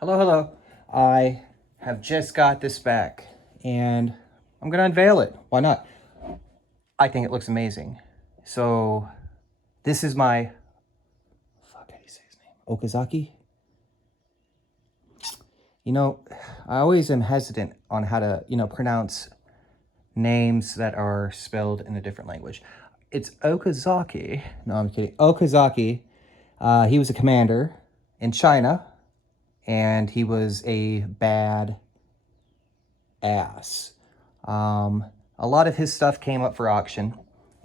Hello, hello. I have just got this back and I'm going to unveil it. Why not? I think it looks amazing. So, this is my. Fuck, how do you say his name? Okazaki? You know, I always am hesitant on how to, pronounce names that are spelled in a different language. It's Okazaki. No, I'm kidding. Okazaki. He was a commander in China and he was a bad ass. A lot of his stuff came up for auction,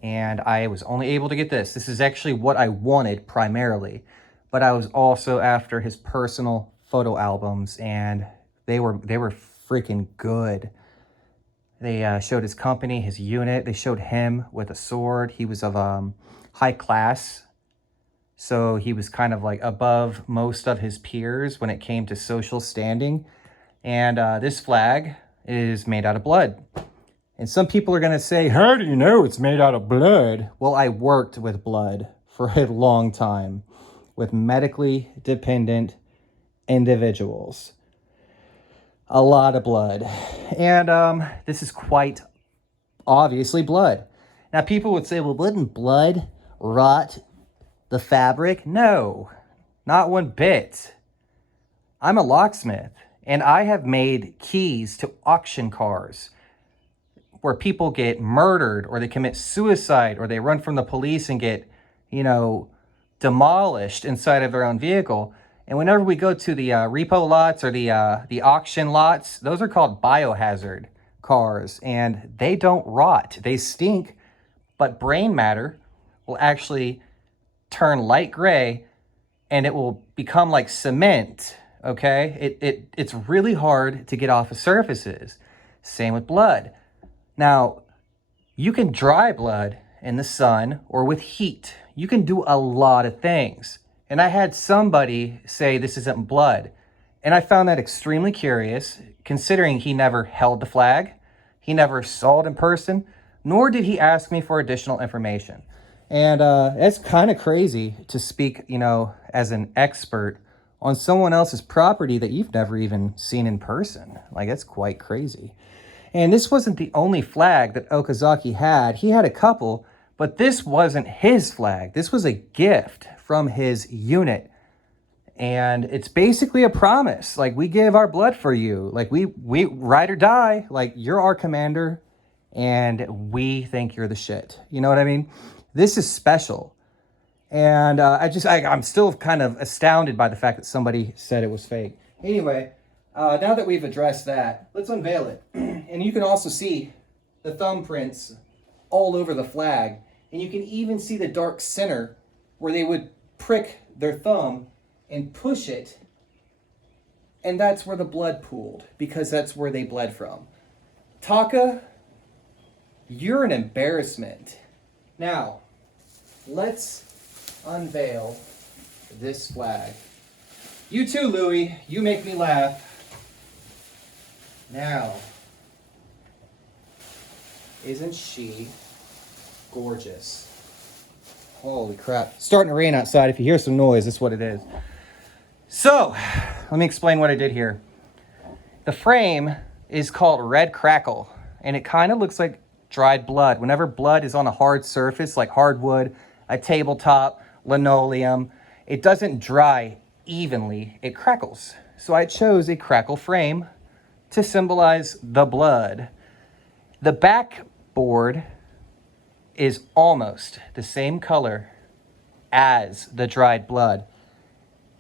and I was only able to get this. This is actually what I wanted primarily, but I was also after his personal photo albums, and they were freaking good. They showed his company, his unit. They showed him with a sword. He was of high class, so he was kind of like above most of his peers when it came to social standing. And this flag is made out of blood. And some people are going to say, how do you know it's made out of blood? Well, I worked with blood for a long time with medically dependent individuals. A lot of blood. And this is quite obviously blood. Now, people would say, well, wouldn't blood rot the fabric? No, not one bit. I'm a locksmith, and I have made keys to auction cars where people get murdered or they commit suicide or they run from the police and get, demolished inside of their own vehicle. And whenever we go to the repo lots or the auction lots, those are called biohazard cars, and they don't rot. They stink, but brain matter will actually turn light gray and it will become like cement. Okay, it's really hard to get off of surfaces. Same with blood. Now, you can dry blood in the sun or with heat. You can do a lot of things. And I had somebody say this isn't blood. And I found that extremely curious, considering he never held the flag, he never saw it in person, nor did he ask me for additional information. And it's kind of crazy to speak, as an expert on someone else's property that you've never even seen in person. Like, that's quite crazy. And this wasn't the only flag that Okazaki had. He had a couple, but this wasn't his flag. This was a gift from his unit. And it's basically a promise. Like, we give our blood for you. Like, we ride or die. Like, you're our commander, and we think you're the shit. You know what I mean? This is special. And I'm still kind of astounded by the fact that somebody said it was fake. Anyway, now that we've addressed that, let's unveil it. And you can also see the thumbprints all over the flag. And you can even see the dark center where they would prick their thumb and push it. And that's where the blood pooled, because that's where they bled from. Taka, you're an embarrassment. Now, let's unveil this flag. You too, Louie. You make me laugh. Now, isn't she gorgeous? Holy crap. It's starting to rain outside. If you hear some noise, that's what it is. So, let me explain what I did here. The frame is called Red Crackle, and it kind of looks like dried blood. Whenever blood is on a hard surface, like hardwood, a tabletop, linoleum, it doesn't dry evenly, it crackles. So I chose a crackle frame to symbolize the blood. The backboard is almost the same color as the dried blood.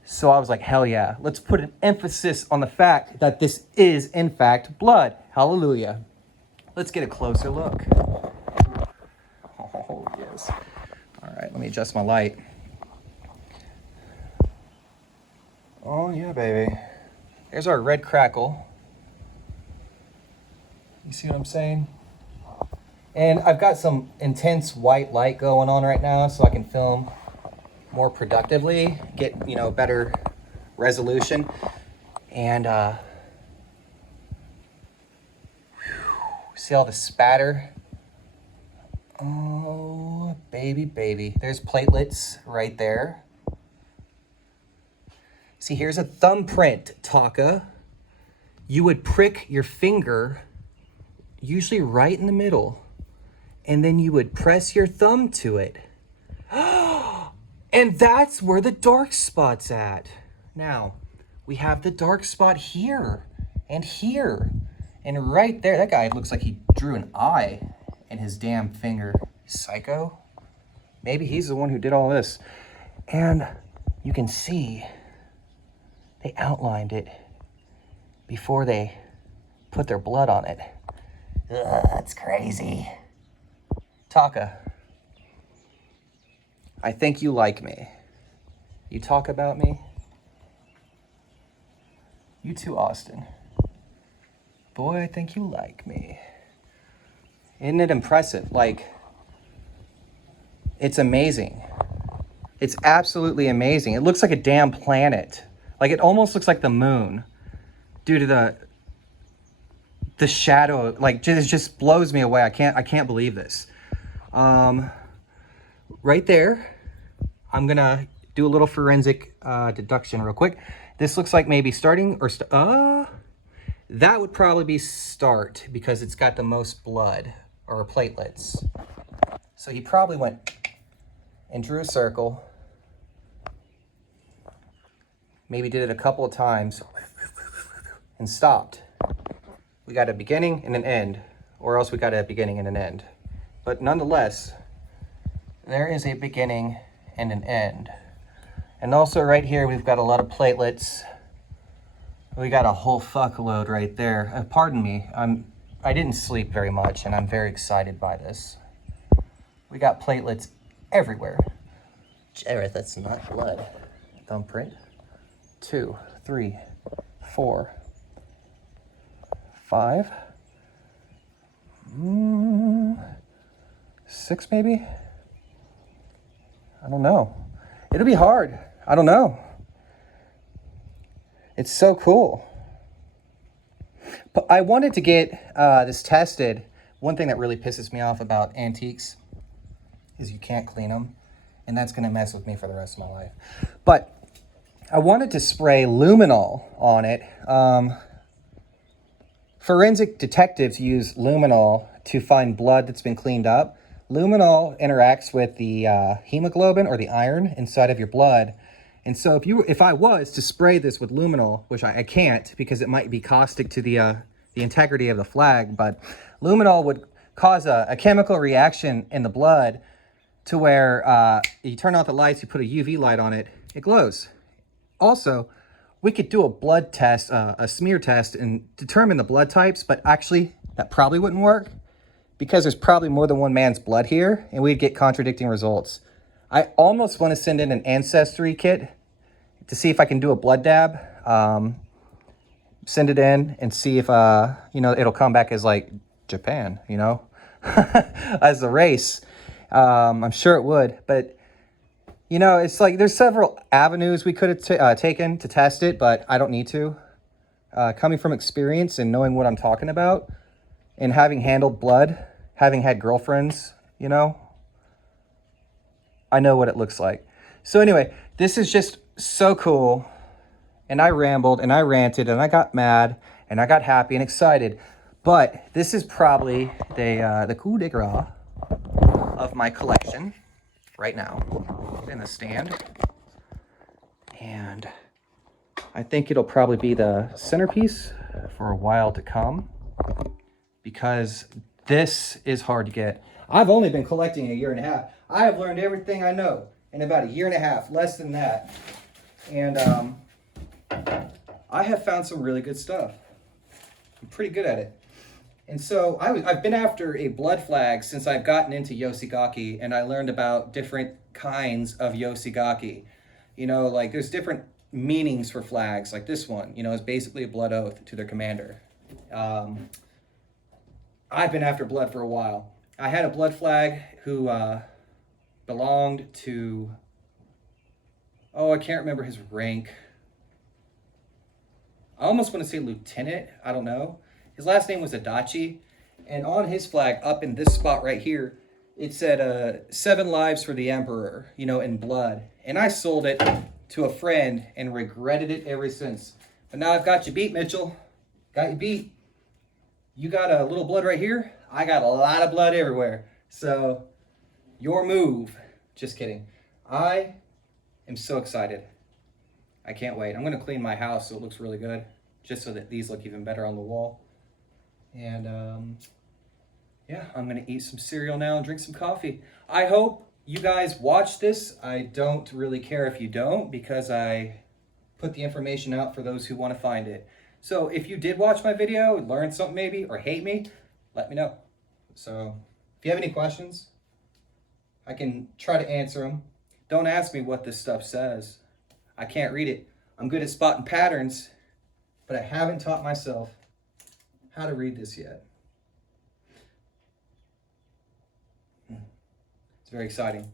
So I was like, hell yeah, let's put an emphasis on the fact that this is, in fact, blood. Hallelujah. Let's get a closer look. Oh, yes. All right, let me adjust my light. Oh, yeah, baby. There's our red crackle. You see what I'm saying? And I've got some intense white light going on right now so I can film more productively, get, better resolution. And see all the spatter? Oh, baby, baby. There's platelets right there. See, here's a thumbprint, Taka. You would prick your finger, usually right in the middle, and then you would press your thumb to it. And that's where the dark spot's at. Now, we have the dark spot here and here. And right there, that guy looks like he drew an eye in his damn finger. Psycho. Maybe he's the one who did all this. And you can see they outlined it before they put their blood on it. Ugh, that's crazy. Taka, I think you like me. You talk about me. You too, Austin. Boy, I think you like me. Isn't it impressive? Like, it's amazing. It's absolutely amazing. It looks like a damn planet. Like, it almost looks like the moon due to the shadow. Like, it just blows me away. I can't believe this. Right there, I'm gonna do a little forensic deduction real quick. This looks like maybe starting or that would probably be start because it's got the most blood or platelets. So he probably went and drew a circle. Maybe did it a couple of times and stopped. We got a beginning and an end, or else we got a beginning and an end. But nonetheless, there is a beginning and an end. And also right here, we've got a lot of platelets. We got a whole fuckload right there. Pardon me, I didn't sleep very much and I'm very excited by this. We got platelets everywhere. Jareth, that's not blood. Thumbprint. 2, 3, 4, 5, 6 maybe? I don't know. It'll be hard. I don't know. It's so cool. But I wanted to get this tested. One thing that really pisses me off about antiques is you can't clean them. And that's going to mess with me for the rest of my life. But I wanted to spray luminol on it. Forensic detectives use luminol to find blood that's been cleaned up. Luminol interacts with the hemoglobin or the iron inside of your blood. And so if I was to spray this with luminol, which I can't because it might be caustic to the integrity of the flag, but luminol would cause a chemical reaction in the blood to where you turn out the lights, you put a UV light on it, it glows. Also, we could do a blood test, a smear test, and determine the blood types, but actually that probably wouldn't work because there's probably more than one man's blood here, and we'd get contradicting results. I almost want to send in an ancestry kit to see if I can do a blood dab, send it in and see if, it'll come back as like Japan, as a race. I'm sure it would, but it's like there's several avenues we could have taken to test it, but I don't need to. Coming from experience and knowing what I'm talking about and having handled blood, having had girlfriends, I know what it looks like. So anyway, this is just so cool. And I rambled and I ranted and I got mad and I got happy and excited. But this is probably the coup de grace of my collection right now in the stand. And I think it'll probably be the centerpiece for a while to come because this is hard to get. I've only been collecting a year and a half. I have learned everything I know in about a year and a half, less than that. And I have found some really good stuff. I'm pretty good at it. And so I've been after a blood flag since I've gotten into Yosegaki, and I learned about different kinds of Yosegaki. Like there's different meanings for flags. Like this one, is basically a blood oath to their commander. I've been after blood for a while. I had a blood flag who belonged to, I can't remember his rank. I almost want to say lieutenant. I don't know. His last name was Adachi. And on his flag, up in this spot right here, it said 7 lives for the emperor, in blood. And I sold it to a friend and regretted it ever since. But now I've got you beat, Mitchell. Got you beat. You got a little blood right here. I got a lot of blood everywhere. So your move. Just kidding. I am so excited. I can't wait. I'm going to clean my house so it looks really good, just so that these look even better on the wall. And yeah, I'm going to eat some cereal now and drink some coffee. I hope you guys watch this. I don't really care if you don't, because I put the information out for those who want to find it. So if you did watch my video, learn something maybe, or hate me, let me know. So if you have any questions, I can try to answer them. Don't ask me what this stuff says. I can't read it. I'm good at spotting patterns, but I haven't taught myself how to read this yet. It's very exciting.